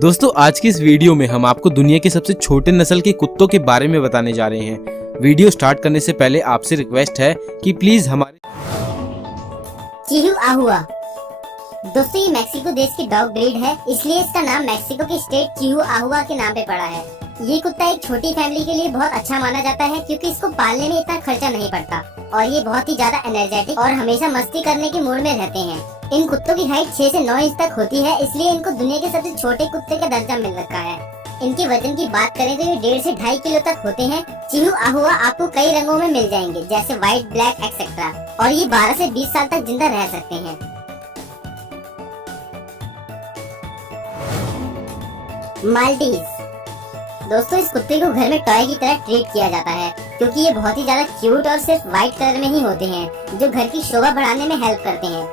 दोस्तों आज की इस वीडियो में हम आपको दुनिया के सबसे छोटे नस्ल के कुत्तों के बारे में बताने जा रहे हैं। वीडियो स्टार्ट करने से पहले आपसे रिक्वेस्ट है कि प्लीज हमारे चिहुआहुआ। दोस्तों ये मैक्सिको देश की डॉग ब्रीड है, इसलिए इसका नाम मैक्सिको की स्टेट चिहुआहुआ के नाम पे पड़ा है। ये कुत्ता एक छोटी फैमिली के लिए बहुत अच्छा माना जाता है क्योंकि इसको पालने में इतना खर्चा नहीं पड़ता और ये बहुत ही ज्यादा एनर्जेटिक और हमेशा मस्ती करने के मूड में रहते हैं। इन कुत्तों की हाइट 6 से 9 इंच तक होती है, इसलिए इनको दुनिया के सबसे छोटे कुत्ते का दर्जा मिल रखा है। इनके वजन की बात करें तो ये 1.5 से 2.5 किलो तक होते हैं। चिहुआहुआ आपको कई रंगों में मिल जाएंगे जैसे व्हाइट, ब्लैक एक्सेट्रा, और ये 12 से 20 साल तक जिंदा रह सकते हैं। माल्टीज। दोस्तों इस कुत्ते को घर में टॉय की तरह ट्रीट किया जाता है क्योंकि ये बहुत ही ज्यादा क्यूट और सिर्फ व्हाइट कलर में ही होते हैं जो घर की शोभा बढ़ाने में हेल्प करते हैं।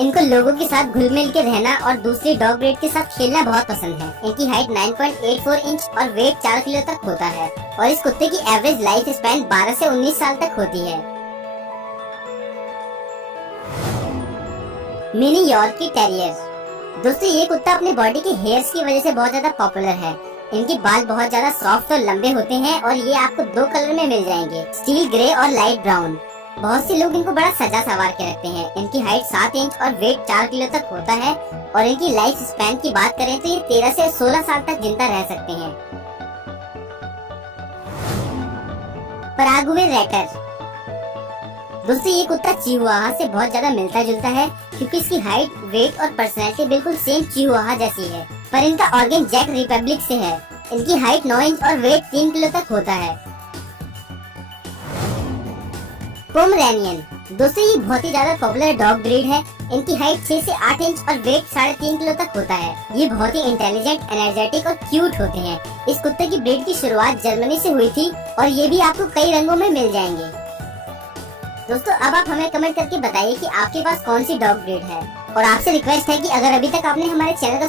इनको लोगों के साथ घुल मिल के रहना और दूसरी डॉग ब्रीड के साथ खेलना बहुत पसंद है। इनकी हाइट 9.84 इंच और वेट 4 किलो तक होता है और इस कुत्ते की एवरेज लाइफ स्पैन 12 से 19 साल तक होती है। Mini Yorkie terrier. दोस्तों ये कुत्ता अपने बॉडी के हेयर्स की वजह से बहुत ज्यादा पॉपुलर है। इनके बाल बहुत ज्यादा सॉफ्ट और लंबे होते हैं और ये आपको 2 कलर में मिल जाएंगे, स्टील ग्रे और लाइट ब्राउन। बहुत से लोग इनको बड़ा सजा सवार के रखते हैं। इनकी हाइट 7 इंच और वेट 4 किलो तक होता है और इनकी लाइफ स्पैन की बात करें तो ये 13 से 16 साल तक जिंदा रह सकते हैं। परागुवे रेटर। दोस्तों ये कुत्ता चिहुआहुआ से बहुत ज्यादा मिलता जुलता है क्योंकि इसकी हाइट, वेट और पर्सनैलिटी बिल्कुल सेम चिहुआहुआ जैसी है, पर इनका ऑर्गन जैक रिपब्लिक से है। इनकी हाइट 9 इंच और वेट 3 किलो तक होता है। पोमरेनियन। दोस्तों ये बहुत ही ज्यादा पॉपुलर डॉग ब्रीड है। इनकी हाइट 6 से 8 इंच और वेट 3.5 किलो तक होता है। ये बहुत ही इंटेलिजेंट, एनर्जेटिक और क्यूट होते हैं। इस कुत्ते की ब्रीड की शुरुआत जर्मनी से हुई थी और ये भी आपको कई रंगों में मिल जाएंगे। दोस्तों अब आप हमें कमेंट करके बताइए कि आपके पास कौन सी डॉग ब्रीड है, और आपसे रिक्वेस्ट है कि अगर अभी तक आपने हमारे चैनल को